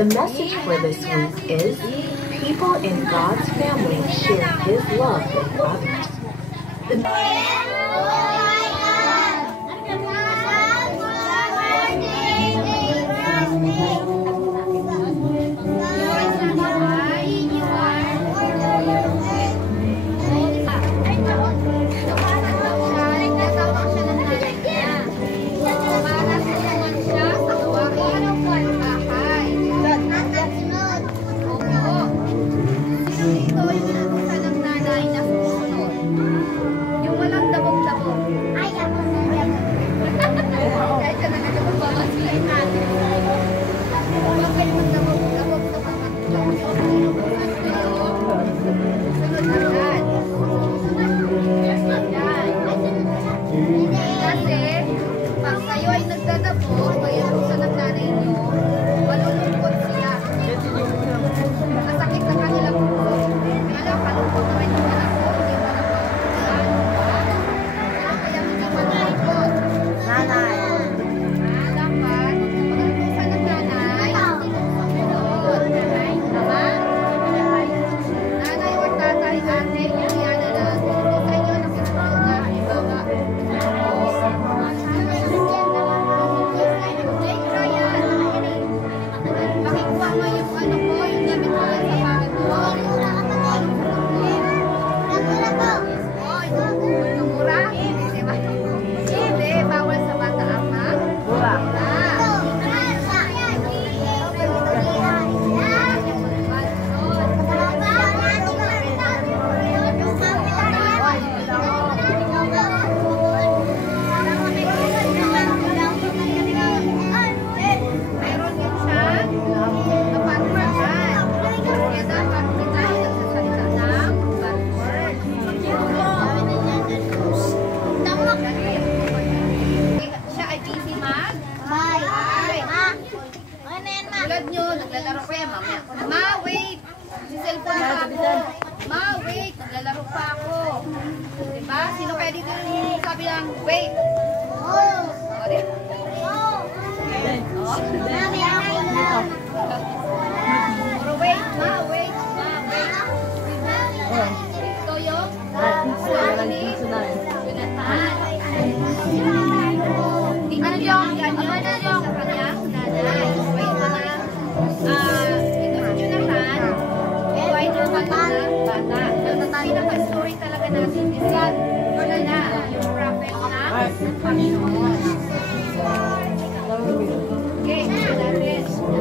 The message for this week is people in God's family share His love with others.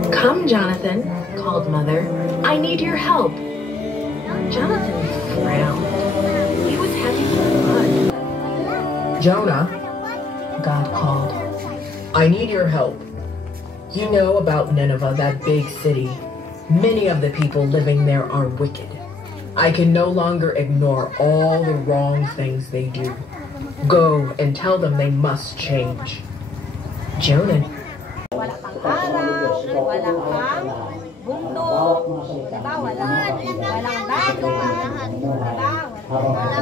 "Come, Jonathan," called Mother. "I need your help." Jonathan frowned. He was having fun. "Jonah," God called, "I need your help. You know about Nineveh, that big city. Many of the people living there are wicked. I can no longer ignore all the wrong things they do. Go and tell them they must change." Jonah. Wala pang araw, wala pang bundok, diba? Walang dagat, diba? Wala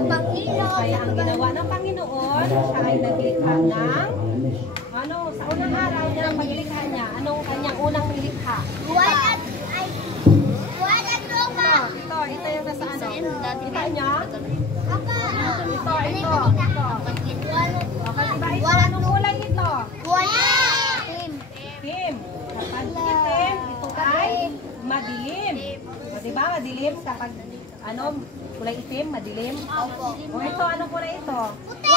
pang ilaw. Kaya ang ginawa ng Panginoon, siya ay naglikha ng, sa unang araw niya ng paglikha niya, anong kanyang unang nilikha? Ito yung nasa ano? Kita niya? Ito. Anong kulay ito? Itim. Kapag itim, ito ay madilim. O diba, madilim kapag kulay itim, madilim. O ito, anong kulay ito? Puti.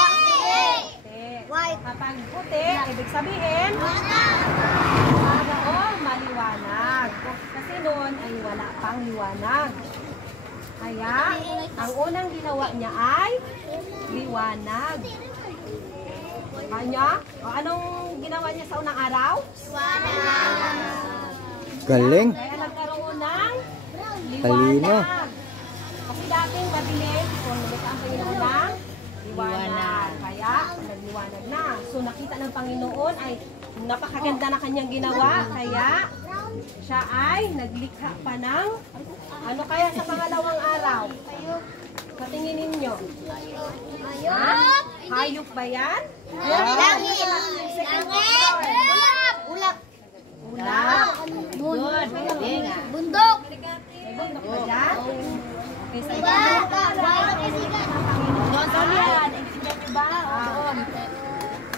Kapag puti, ibig sabihin, maliwanag. Kasi noon ay wala pang liwanag. Kaya, ang unang ginawa niya ay liwanag. Kanya? O anong ginawa niya sa unang araw? Galing. Kaya nagkaroon ng liwanag. Kasi dating madilim, kung nagkita ang Panginoon ng liwanag. Kaya, nagliwanag na. So, nakita ng Panginoon ay napakaganda na kanyang ginawa. Kaya, siya ay naglikha pa ng ano kaya sa pangalawang araw? Patingin ninyo. Hayop. Hayop ba yan? Langit. Ulap. Ulap. Good. Okay, sa iba. Diba?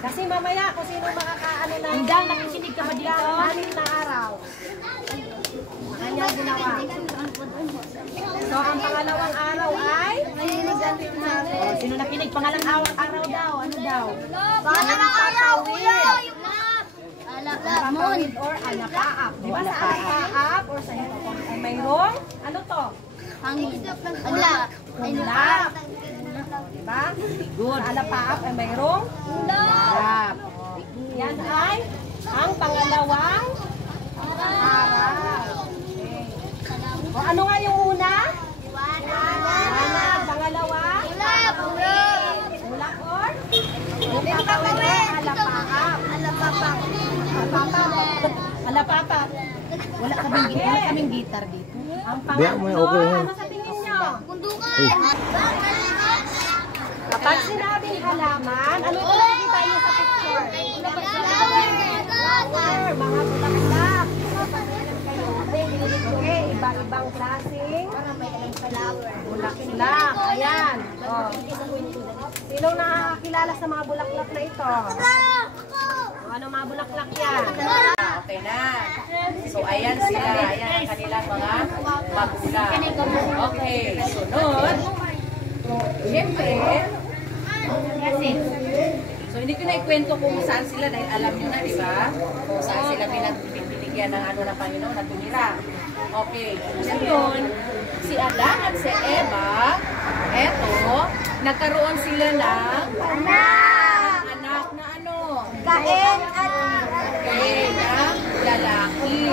Kasi mamaya kung sino makakaano na. Hanggang nakikinig ka ba dito? Anim na araw. Kanyang ginawa. So, ang pangalawang araw ay? Sino nakinig? Pangalang araw daw. Ano daw? Papawid or alapaap. Di ba sa alapaap or sa hipapong ay mayroong? Ano to? Ulap. Diba? Good. Sa alapaap ay mayroong? Ulap. Yan ay ang pangalawang araw. Okay. O ano nga yung una? Liwanag. Pangalawa? Ulap or? Alapaap. Wala kaming gitar dito. Ang pangatlo, ano sa tingin nyo? Kapag sinabing halaman, ano ito nakikita nyo sa picture? Flower, mga bulaklak. Okay, iba-ibang klaseng bulaklak. Ayan. Oh. Sino nakakilala sa mga bulaklak na ito? Ano mga bulaklak yan? Okay na. So, ayan sila. Ayan ang kanilang mga magulang. Okay. Sunod. Siyempre, so hindi ko na ikwento kung saan sila dahil alam nyo na, di ba? Kung saan sila binigyan ng ano ng Panginoon na tumira. Okay. Ngayon, si Adan at si Eva, eto, nagkaroon sila ng anak na ano? Kain at Okay, na lalaki.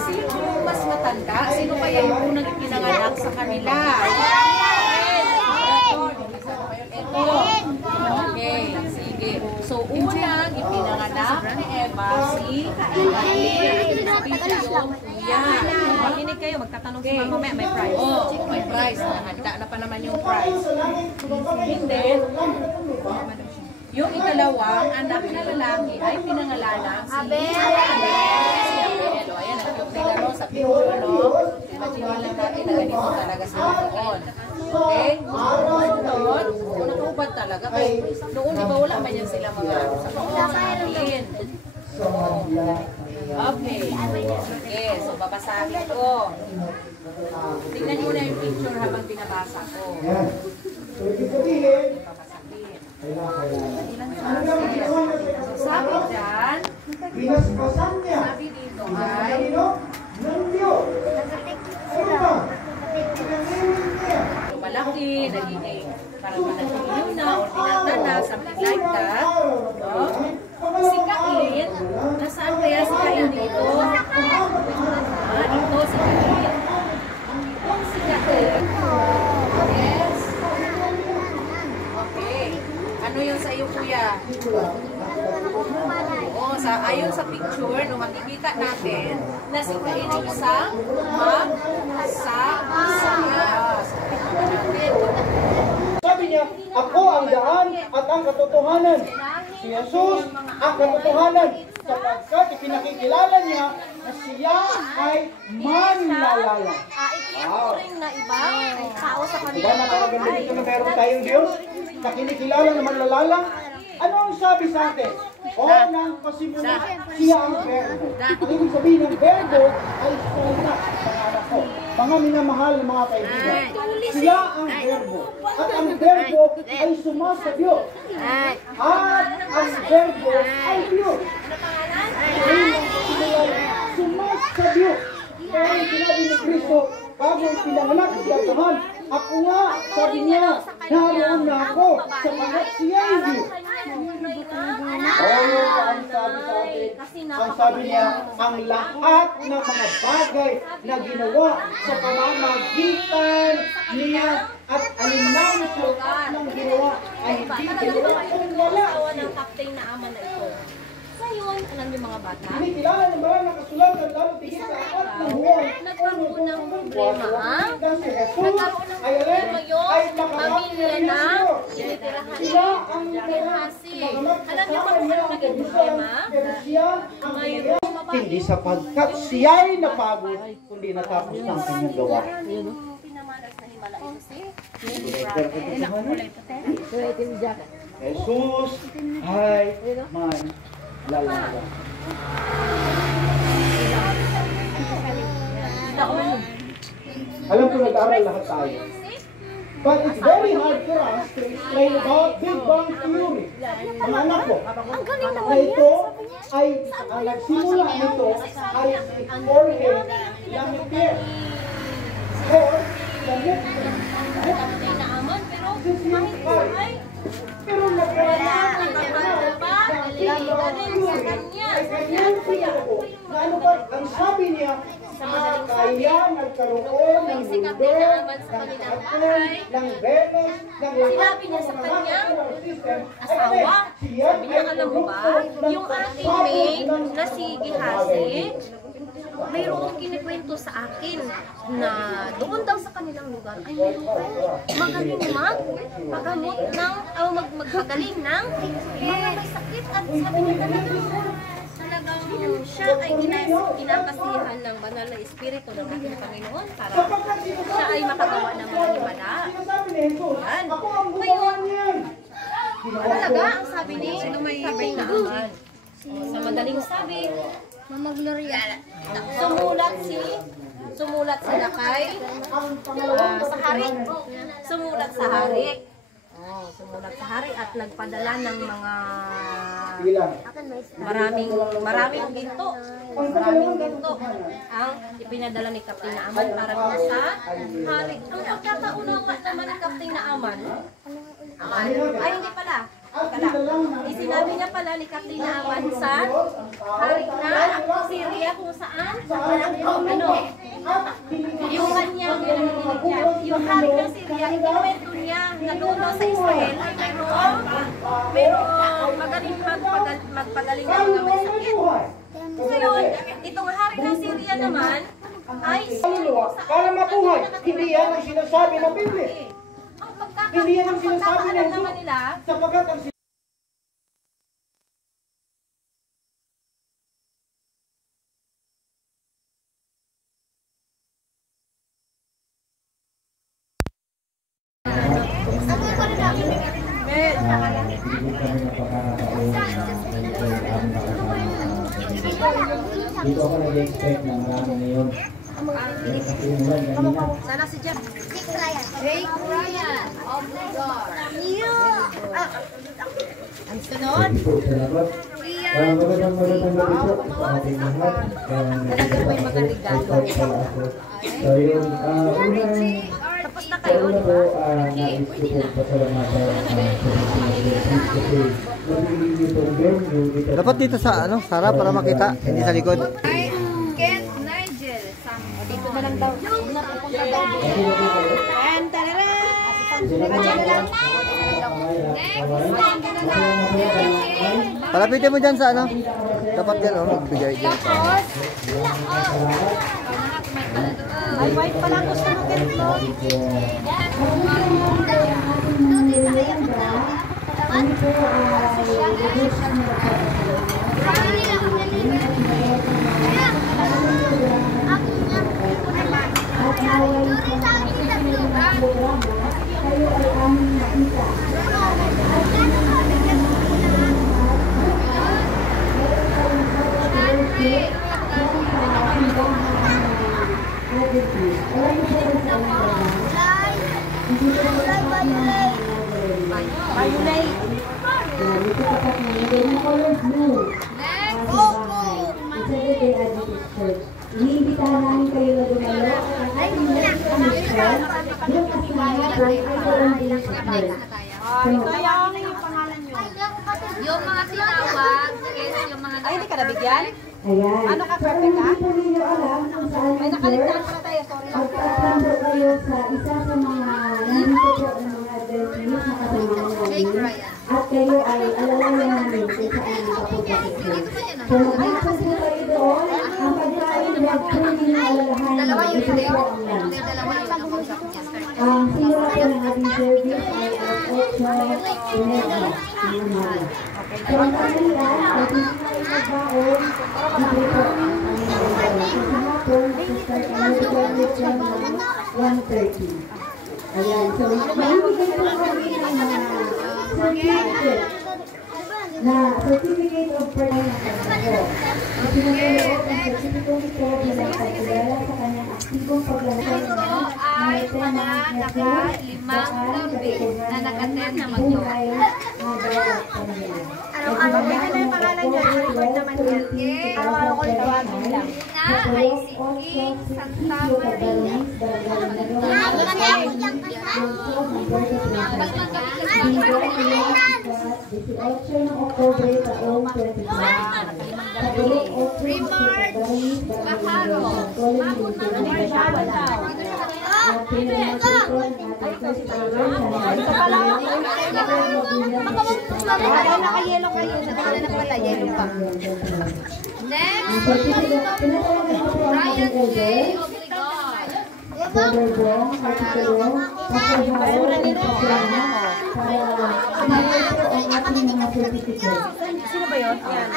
Sino mas matanda? Sino kaya yung unang ipinanganak sa kanila? Ito. Okay, sige. So, unang ipinanganak ni Eva si Yan. makinig kayo, magtatanong si Mama mamaya, may prize. Oh, may prize. Handa na pa naman yung prize. And then, yung ikalawang anak na lalaki ay pinangalanan si Abel. O, ayan, ang cute nila no, sa picture, no? Imagine lang natin na ganito talaga sila noon. Okay? Sunod, nakahubad talaga. Kaya noon, di ba wala ba yan sila mga sa pangkasalin? Okay. Okay, so babasahin ko. Tingnan mo na yung picture habang binabasa ko. Sabi dyan, sabi dito ay malaki, nagiging parang nagiging na o tinatana, something like that. No? Si Cain, nasaan kaya si Cain dito? Ito si Cain. Itong si Cain. Yes. Okay. Ano yung sa iyo, kuya? Oo, ayon sa picture, no, makikita natin na si Cain ay isang Sabi niya, ako ang daan at ang katotohanan. Si Jesus ang katotohanan sapagkat ipinakikilala niya na siya ay manlalala. Itinuring na iba, tao sa kanila. Diba napakaganda dito na meron tayong Diyos na kinikilala na manlalala? Ano ang sabi sa atin? O nang pasimula, siya ang verbo. Ang ibig sabihin ng verbo ay salita, mga anak ko. Mga minamahal na mga kaibigan. Siya ang verbo. At ang verbo ay sumasabi. At ang verbo ay Diyos. Sumasabi. Kaya yung sinabi ni Kristo, bago pinanganak siya Tuhan, ako nga, sabi niya, naroon na ako sapagkat siya ay Diyos. Ang sabi sa atin, ang sabi niya, ang lahat ng mga bagay na ginawa sa pamamagitan niya at alinang sa lahat ng ginawa ay hindi ginawa kung wala. Ng captain na ama na ito. Ngayon, alam niyo mga bata, Kinikilala ng mga nakasulatan lalo tigit sa apat ng buwan. nagkaroon ng problema, ha? Si Jesus Nagkaroon ng ay alin problema ay yung makakapit pamilya na na Diyos. tinitirahan Sila ni ang Gehazi. mga Alam niyo kung ano naging problema? pero siya ang Mayroong babae. hindi sapagkat siya'y napagod, kundi natapos ang kanyang gawa. paradise na himala ito si Jesus ay manlalaga. Alam ko nag-aaral lahat tayo. But it's very hard for us to explain about Big Bang Theory. Mga anak ko, na ito ay, ang nagsimula nito ay Jorge Lamipier. Or, pero nagkakaroon ay kanyang pinako na ano ba, ang sabi niya, kaya nagkaroon ng mundo, ng Saturn, ng Venus, ng lahat ng mga solar system. asawa. Sabi niya, alam mo ba, yung aking mate na si Gihasi, mayroong kinikwento sa akin na doon daw sa kanilang lugar ay mayroong magaling magpagamot ng, magpagaling ng mga may sakit. At sabi niya talagang siya ay kinakasihan ng banal na espiritu ng ating Panginoon para siya ay makagawa ng mga himala. Yan. Ngayon, talaga ang sabi ni Kapiteng Naaman. Sa madaling sabi, Mama Gloria, sumulat sila kay sa hari. Sumulat sa hari. Sumulat sa hari at nagpadala ng mga maraming ginto. Maraming ginto ang ipinadala ni Kapiteng Naaman para sa hari. Ang pagkakaunawa naman ni Kapiteng Naaman ay hindi pala. Isinabi niya pala ni Kapiteng Naaman sa hari na Syria kung saan yung kanyang yung hari ng Syria, ikinuwento niya na doon daw sa Israel ay mayroong magaling magpagaling ng mga may sakit. Ngayon, itong hari ng Syria naman ay para mabuhay, hindi yan ang sinasabi ng Biblia. Hindi yan ang sinasabi ng naman nila sapagkat ang dito ako nag-expect na marami na yun. sana si Jack. Jake Ryan of the God. Ang sunod. Magandang gabi po sa ating lahat. Talagang may mga regalo. So yun, Tapos na kayo. una po, nais ko po pasalamatan kasi nabili niyo po yung Dapat dito sa Sarah para makita, hindi sa likod. Kent Nigel. Dito na lang daw. Napupunta daw. And Palapitin mo dyan sa dapat yan magbigay dyan. ay, white pala gusto mo Kent, no? Iimbitahan namin kayo na dumalo at ating mission yung kasamahan ay volunteer support. Yung mga tinawag, yung mga... Ay, hindi ka nabigyan? Ayan. Ano ka, So, perfect ka? hindi po ninyo alam kung saan May yung nakaligtaan church. pala tayo, sorry lang. Pagkakasama kayo sa isa sa mga nandito po ng mga adventurers na kasamahan namin. At kayo ay alalayan namin kung saan nakapunta sa church. So, mag-action po kayo doon. Ang pagkain, huwag po ninyo alalahan. Dalawa yun po ang lunch. Ang simula po ng ating service ay at 8:30 ng umaga. So, ang kanila, ay pinakain na baon, hindi po ang kanila. So, sa hapon, start ang medical mission ng 1:30. Ayan, so mamimigay po kami ng mga certificate na certificate of birth ng pagkakas. At pinagkaloob ng certificate ito bilang pagkilala sa kanyang aktibong paglalakad ng Ay mga naka-limang gabi na nakaten na mag-join. Araw-araw na yung pangalan niya. Record naman yan. Araw-araw ko tawagin lang. Na ay si King Santa Maria. Remark Kaharo. Naka-yellow kayo. Yellow pa. Next, Ryan J. Obligor. Sino ba yun? Yan.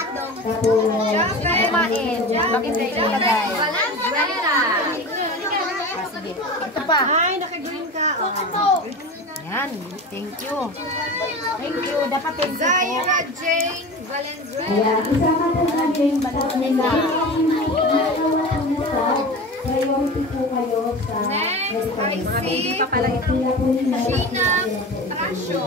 Jeffrey Main. Bakit tayo nilagay? Valenzuela. Ito pa. Ay, naka-green ka. Yan, thank you. Thank you. Dapat thank you po. Zaira Jane Valenzuela. Kaya isama po namin nila. Priority po kayo sa Next, I see Sheena Trasho.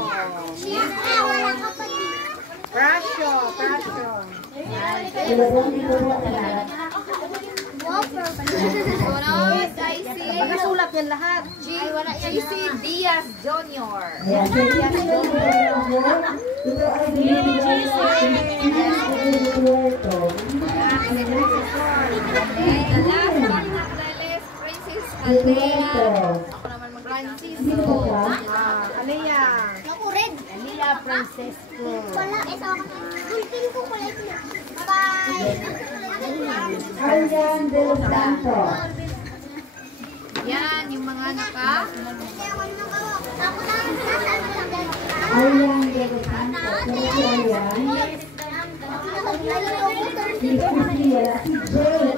Sunod, I see Pagkasulat yan lahat. JC Diaz Jr. ito ay binibigay sa The last one na Morales, Princess Alea. Francisco. Alea. Alea Francisco. Arjan de los Santos. Yan, yung mga naka. Arjan de los Santos. Si Arjan. Si Cecilia. Si Jay.